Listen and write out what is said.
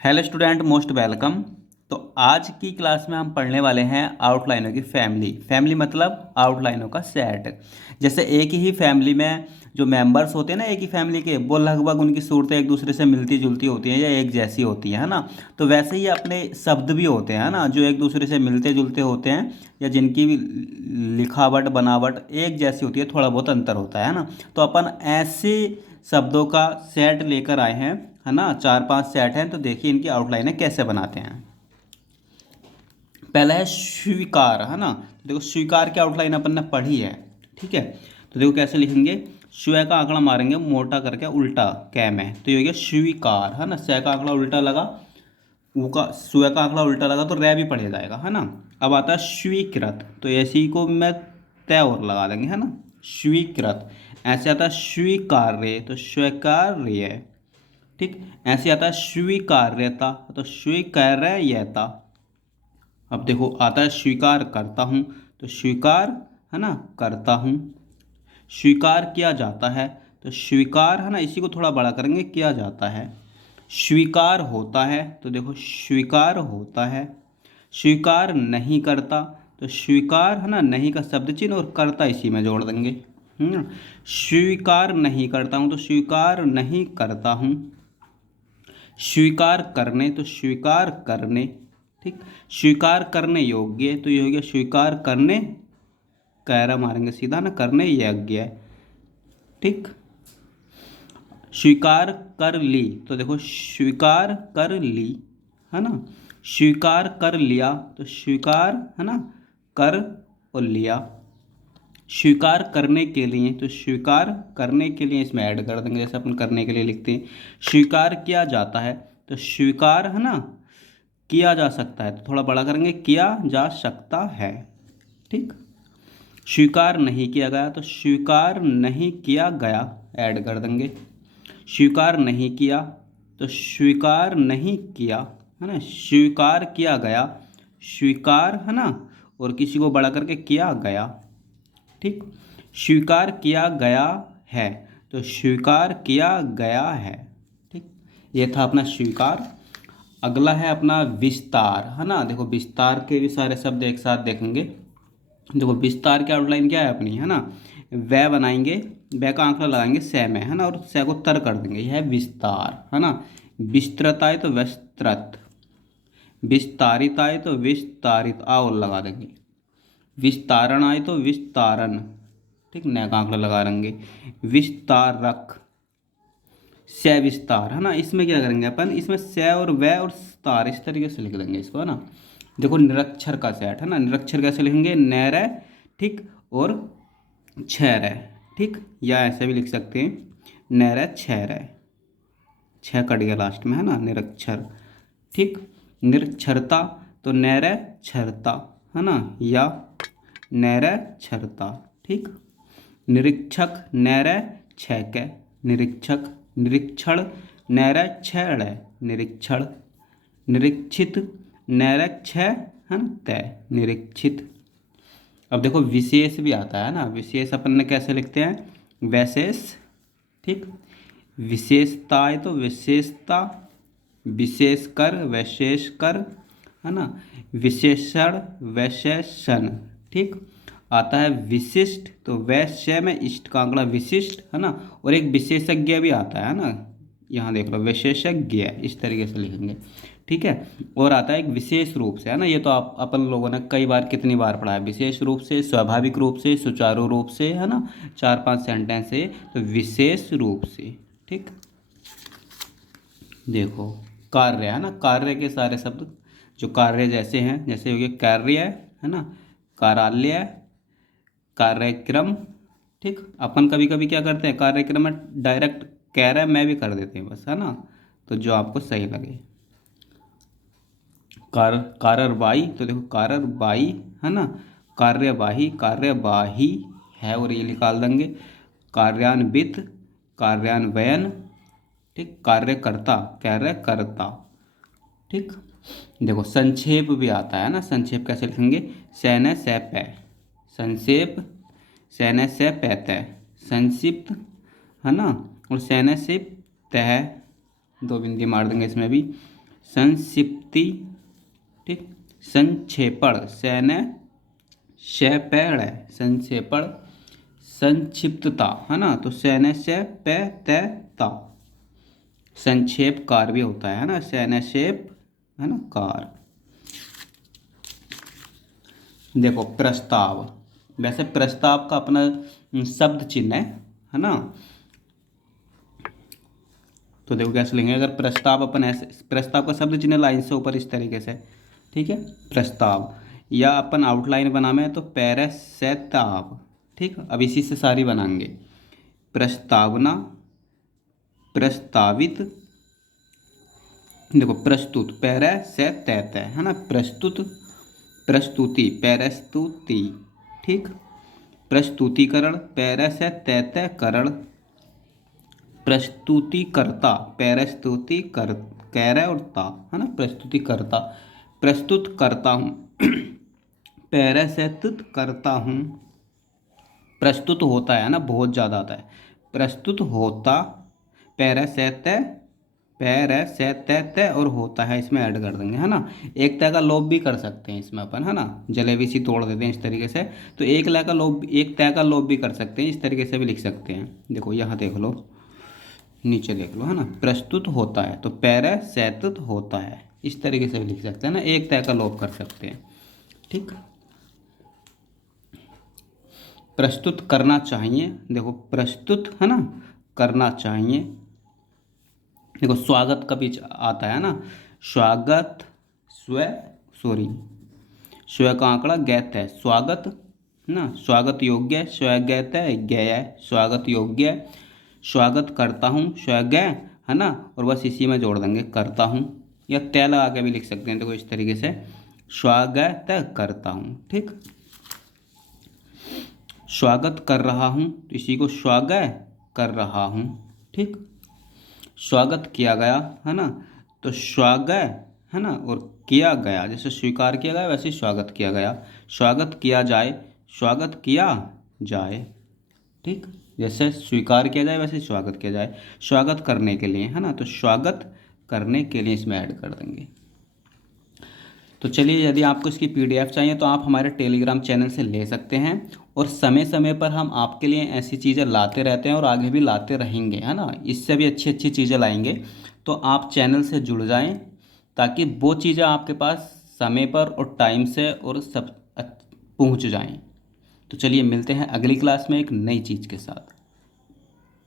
Hello student, most welcome. तो आज की क्लास में हम पढ़ने वाले हैं आउटलाइनों की फैमिली। फैमिली मतलब आउटलाइनों का सेट। जैसे एक ही फैमिली में जो मेंबर्स होते हैं ना, एक ही फैमिली के, वो लगभग उनकी सूरतें एक दूसरे से मिलती जुलती होती हैं या एक जैसी होती हैं, है ना। तो वैसे ही अपने शब्द भी होते हैं ना, जो एक दूसरे से मिलते जुलते होते हैं या जिनकी भी लिखावट बनावट एक जैसी होती है, थोड़ा बहुत अंतर होता है ना। तो अपन ऐसे शब्दों का सेट लेकर आए हैं, है ना। 4-5 सेट हैं, तो देखिए इनकी आउटलाइनें कैसे बनाते हैं। पहला है स्वीकार, है ना। तो देखो स्वीकार की आउटलाइन अपन ने पढ़ी है, ठीक है। तो देखो कैसे लिखेंगे। स्व का आंकड़ा मारेंगे मोटा करके उल्टा कै में, तो ये हो गया स्वीकार, है ना। स का आंकड़ा उल्टा लगा, ऊ का स्व का आंकड़ा उल्टा लगा तो रै भी पढ़ जाएगा, है ना। अब आता है स्वीकृत, तो ऐसी को मैं तय और लगा देंगे, है ना। स्वीकृत। ऐसे आता है स्वीकार्य, तो स्वीकार्य, ठीक। ऐसे आता है स्वीकार्यता, तो स्वीकार्यता। अब देखो आता है स्वीकार करता हूँ, तो स्वीकार, है ना, करता हूँ। स्वीकार किया जाता है, तो स्वीकार, है ना, इसी को थोड़ा बड़ा करेंगे, किया जाता है। स्वीकार होता है, तो देखो स्वीकार होता है। स्वीकार नहीं करता, तो स्वीकार, है ना, नहीं का शब्द चिन्ह और करता इसी में जोड़ देंगे। स्वीकार नहीं करता हूँ, तो स्वीकार नहीं करता हूँ। स्वीकार करने, तो स्वीकार करने, ठीक। स्वीकार करने योग्य, तो ये हो गया स्वीकार करने, कैरा मारेंगे सीधा ना, करने योग्य है, ठीक। स्वीकार कर ली, तो देखो स्वीकार कर ली, है ना। स्वीकार कर लिया, तो स्वीकार, है ना, कर और लिया। स्वीकार करने के लिए, तो स्वीकार करने के लिए इसमें ऐड कर देंगे, जैसे अपन करने के लिए लिखते हैं। स्वीकार किया जाता है, तो स्वीकार, है ना, किया जा सकता है, तो थोड़ा बड़ा करेंगे, किया जा सकता है, ठीक। स्वीकार नहीं किया गया, तो स्वीकार नहीं किया गया ऐड कर देंगे। स्वीकार नहीं किया, तो स्वीकार नहीं किया, है ना। स्वीकार किया गया, स्वीकार, है ना, और किसी को बड़ा करके किया गया, ठीक। स्वीकार किया गया है, तो स्वीकार किया गया है, ठीक। ये था अपना स्वीकार। अगला है अपना विस्तार, है ना। देखो विस्तार के भी सारे शब्द एक साथ देखेंगे। देखो विस्तार की आउटलाइन क्या है अपनी, है ना। वह बनाएंगे, वह का आंकड़ा लगाएंगे से में, है ना, और से को तर कर देंगे, यह है विस्तार, है ना। विस्तृत आए तो विस्तृत, विस्तारित आए तो विस्तारित, आ और लगा देंगे। विस्तारण आए तो विस्तारन, ठीक, नया का आंकड़ा लगा देंगे। विस्तारक, से विस्तार, है ना। इसमें क्या करेंगे अपन, इसमें से और व और स्तार इस तरीके से लिख देंगे इसको, है ना। देखो निरक्षर का सेट, है ना। निरक्षर कैसे लिखेंगे, नैर, ठीक, और छह, ठीक, या ऐसे भी लिख सकते हैं नैर छह, छह कट गया लास्ट में, है ना, निरक्षर, ठीक। निरक्षरता, तो नैर छरता, है ना, या नैर छरता, ठीक। निरीक्षक, नैर छक, निरीक्षक। निरीक्षण, नैर क्षण, निरीक्षण। निरीक्षित, नैर क्ष, है ना, तय, निरीक्षित। अब देखो विशेष भी आता है ना। विशेष अपन ने कैसे लिखते हैं, वैशेष, ठीक। विशेषता है तो विशेषता, विशेष कर, वैशेष कर, है ना। विशेषण, वैशेषण, ठीक। आता है विशिष्ट, तो वैश्य में इष्ट का आंकड़ा विशिष्ट, है ना। और एक विशेषज्ञ भी आता है ना, यहाँ देख लो विशेषज्ञ, इस तरीके से लिखेंगे, ठीक है। और आता है एक विशेष रूप से, है ना। ये तो आप अपन लोगों ने कई बार, कितनी बार पढ़ा है, विशेष रूप से, स्वाभाविक रूप से, सुचारू रूप से, है ना। 4-5 सेंटेंस है, तो विशेष रूप से, ठीक। देखो कार्य, है ना। कार्य के सारे शब्द जो कार्य जैसे हैं, जैसे हो गया कार्य, है ना, कार्यालय, कार्यक्रम, ठीक। अपन कभी कभी क्या करते हैं, कार्यक्रम में डायरेक्ट कार्य में भी कर देते हैं बस, है ना। तो जो आपको सही लगे। कार्यवाही, तो देखो कार्यवाही, है ना। कार्यवाही, कार्यवाही है और ये निकाल देंगे। कार्यान्वित, कार्यान्वयन, ठीक। कार्यकर्ता, कार्यकर्ता, ठीक। देखो संक्षेप भी आता है ना। संक्षेप कैसे लिखेंगे, सैन्य से पै, संक्षेप, सैन्य से पैतः, संक्षिप्त, है ना, और सैन्य से तह, दो बिंदी मार देंगे इसमें भी। संक्षिप्ति, ठीक। संक्षेपण, सैन्य शेपेड़ है, संक्षेपण। संक्षिप्तता, है ना, तो सैन्य से पे ते ता। संक्षेप कार भी होता है ना, सैन्य शेप, है ना, कार। देखो प्रस्ताव, वैसे प्रस्ताव का अपना शब्द चिन्ह है ना। तो देखो कैसे लिखेंगे, अगर प्रस्ताव अपन ऐसे, प्रस्ताव का शब्द चिन्ह लाइन से ऊपर इस तरीके से, ठीक है, प्रस्ताव। या अपन आउटलाइन बनावे तो पैरासेताव, ठीक। अब इसी से सारी बनाएंगे, प्रस्तावना, प्रस्तावित, देखो प्रस्तुत, पैरासेत, है ना, प्रस्तुत, प्रस्तुति, पैरास्तुति, ठीक। प्रस्तुतिकरण, पैरासेतकरण। प्रस्तुतिकर्ता, पैरास्तुतिकर, कैर और ता, है ना, प्रस्तुतिकर्ता। प्रस्तुत करता हूँ, पैरासेतुत करता हूँ। प्रस्तुत होता है ना, बहुत ज़्यादा आता है, प्रस्तुत होता, पैरासेत, पैरासेत और होता है, इसमें ऐड कर देंगे, है ना। एक तय का लोभ भी कर सकते हैं इसमें अपन, है ना, जलेबी सी तोड़ देते हैं इस तरीके से। तो एक लय का लोभ, एक तय का लोभ भी कर सकते हैं, इस तरीके से भी लिख सकते हैं। देखो यहाँ देख लो, नीचे देख लो, है ना, प्रस्तुत होता है तो पैरासेतुत होता है, इस तरीके से भी लिख सकते हैं ना, एक तय का लोभ कर सकते हैं, ठीक। प्रस्तुत करना चाहिए, देखो प्रस्तुत, है ना, करना चाहिए। देखो स्वागत का भी आता है ना, स्वागत, स्व का आंकड़ा गैत है, स्वागत ना, स्वागत योग्य, स्वगैत है, गय है, स्वागत योग्य, स्वागत करता हूँ, स्वगय, है ना, और बस इसी में जोड़ देंगे करता हूँ, या तय लगा के भी लिख सकते हैं। देखो इस तरीके से, स्वागत करता हूँ, ठीक। स्वागत कर रहा हूँ, तो इसी को स्वागत कर रहा हूँ, ठीक। स्वागत किया गया, है ना, तो स्वागत, है ना, और किया गया, जैसे स्वीकार किया गया वैसे स्वागत किया गया। स्वागत किया जाए, स्वागत किया जाए, ठीक। जैसे स्वीकार किया जाए वैसे स्वागत किया जाए। स्वागत करने के लिए, है ना, तो स्वागत करने के लिए इसमें ऐड कर देंगे। तो चलिए, यदि आपको इसकी PDF चाहिए तो आप हमारे टेलीग्राम चैनल से ले सकते हैं, और समय समय पर हम आपके लिए ऐसी चीज़ें लाते रहते हैं और आगे भी लाते रहेंगे, है ना, इससे भी अच्छी अच्छी चीज़ें लाएंगे। तो आप चैनल से जुड़ जाएं ताकि वो चीज़ें आपके पास समय पर और टाइम से और सब पहुंच जाएं। तो चलिए मिलते हैं अगली क्लास में एक नई चीज़ के साथ।